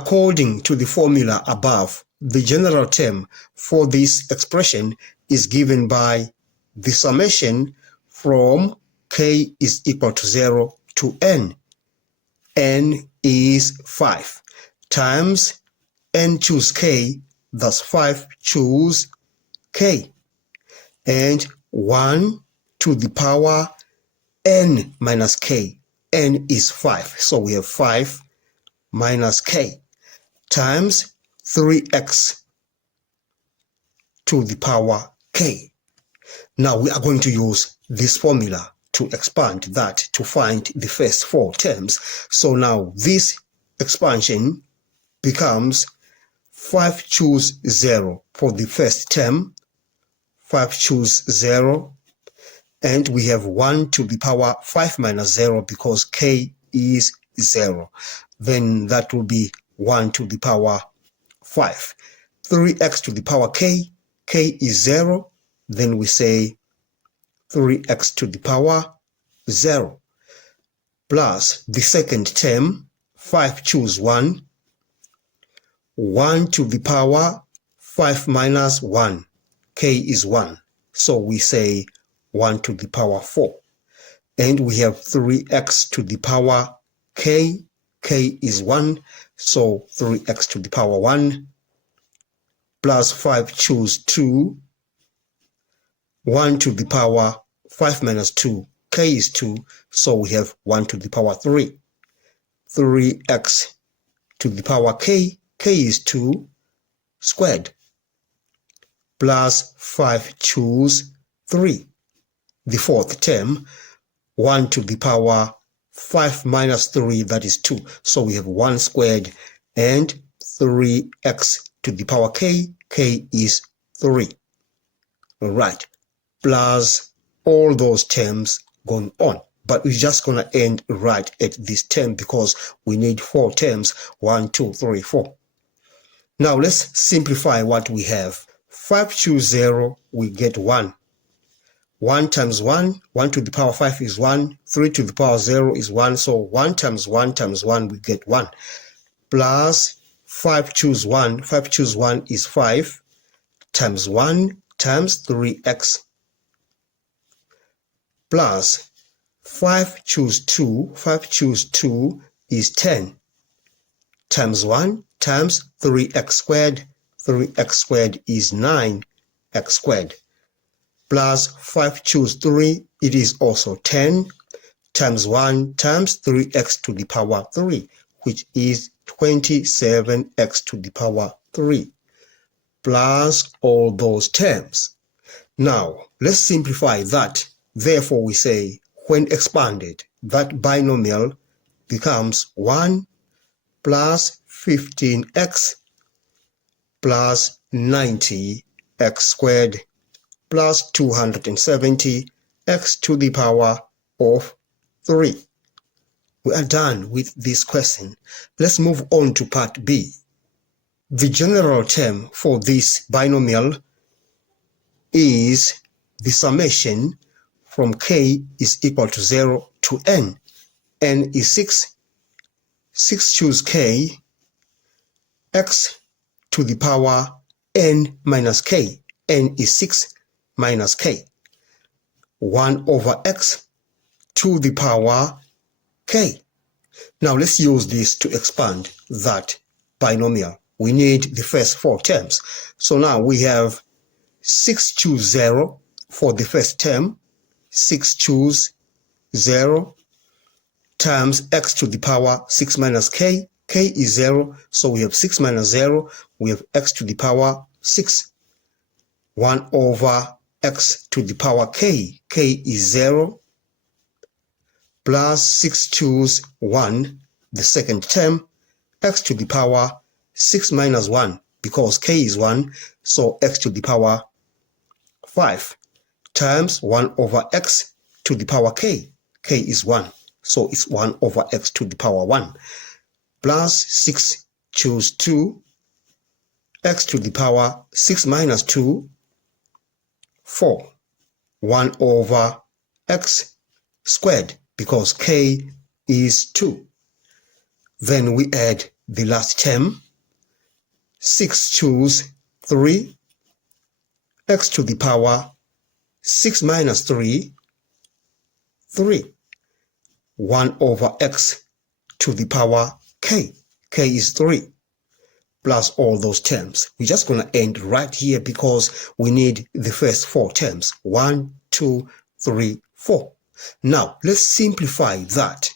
According to the formula above, the general term for this expression is given by the summation from k is equal to 0 to n. N is 5 times n choose k, thus 5 choose k, and 1 to the power n minus k. N is 5, so we have 5 minus k times 3x to the power k. Now we are going to use this formula to expand that to find the first 4 terms. So now this expansion becomes 5 choose 0 for the first term, 5 choose 0, and we have 1 to the power 5 minus 0 because k is 0. Then that will be 1 to the power 5. 3x to the power k, k is 0, then we say 3x to the power 0, plus the second term, 5 choose 1, 1 to the power 5 minus 1, k is 1, so we say 1 to the power 4. And we have 3x to the power k, k is 1, so 3x to the power 1, plus 5 choose 2, 1 to the power 5 minus 2, k is 2, so we have 1 to the power 3. 3x to the power k, k is 2 squared, plus 5 choose 3. The fourth term, 1 to the power 5 minus 3, that is 2. So we have 1 squared and 3x to the power k, k is 3. All right, plus all those terms going on. But we're just going to end right at this term because we need 4 terms, 1, 2, 3, 4. Now let's simplify what we have. 5 choose 0, we get 1. 1 times 1, 1 to the power 5 is 1, 3 to the power 0 is 1, so 1 times 1 times 1, we get 1. Plus 5 choose 1, 5 choose 1 is 5, times 1 times 3x, plus 5 choose 2, 5 choose 2 is 10, times 1 times 3x squared, 3x squared is 9x squared, plus 5 choose 3, it is also 10, times 1 times 3x to the power 3, which is 27x to the power 3, plus all those terms. Now, let's simplify that. Therefore, we say, when expanded, that binomial becomes 1 plus 15x plus 90x squared plus 270x to the power of 3. We are done with this question. Let's move on to part B. The general term for this binomial is the summation from k is equal to 0 to n. N is 6. 6 choose k, x to the power n minus k. N is 6 minus k. 1 over x to the power k. Now let's use this to expand that binomial. We need the first 4 terms. So now we have 6 choose 0 for the first term. 6 choose 0 times x to the power 6 minus k. K is 0, so we have 6 minus 0. We have x to the power 6. 1 over x to the power k. K is 0. Plus 6 choose 1, the second term, x to the power 6 minus 1, because k is 1, so x to the power 5, times 1 over x to the power k. K is 1, so it's 1 over x to the power 1, plus 6 choose 2, x to the power 6 minus 2, 4, 1 over x squared, because k is 2. Then we add the last term. 6 choose 3, x to the power 6 minus 3, 3. 1 over x to the power k. K is 3. Plus all those terms. We're just going to end right here because we need the first 4 terms. 1, 2, 3, 4. Now, let's simplify that.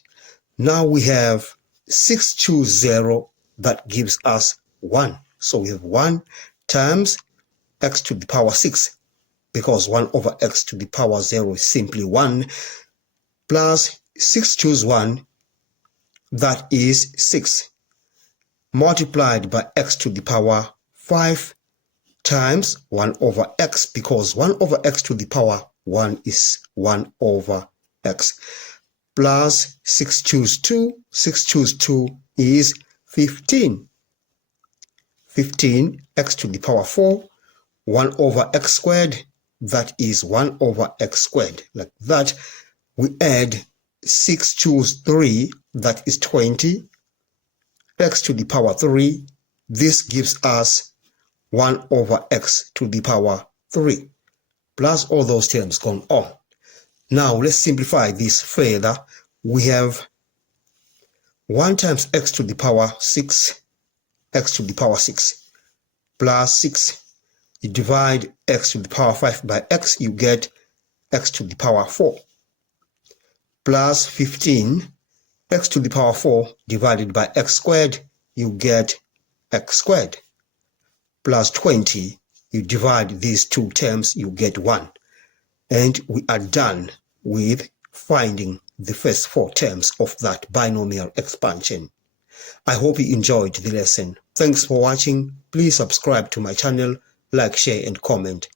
Now we have 6 choose 0. That gives us 1. So we have 1 times x to the power 6. Because 1 over x to the power 0 is simply 1. Plus 6 choose 1. That is 6. Multiplied by x to the power 5 times 1 over x, because 1 over x to the power 1 is 1 over x, plus 6 choose 2. 6 choose 2 is 15. 15 x to the power 4, 1 over x squared, that is 1 over x squared. Like that, we add 6 choose 3, that is 20. X to the power 3, this gives us 1 over x to the power 3, plus all those terms gone on. Now let's simplify this further. We have 1 times x to the power 6, x to the power 6, plus 6. You divide x to the power 5 by x, you get x to the power 4, plus 15. X to the power 4 divided by x squared, you get x squared. Plus 20, you divide these two terms, you get 1. And we are done with finding the first 4 terms of that binomial expansion. I hope you enjoyed the lesson. Thanks for watching. Please subscribe to my channel, like, share, and comment.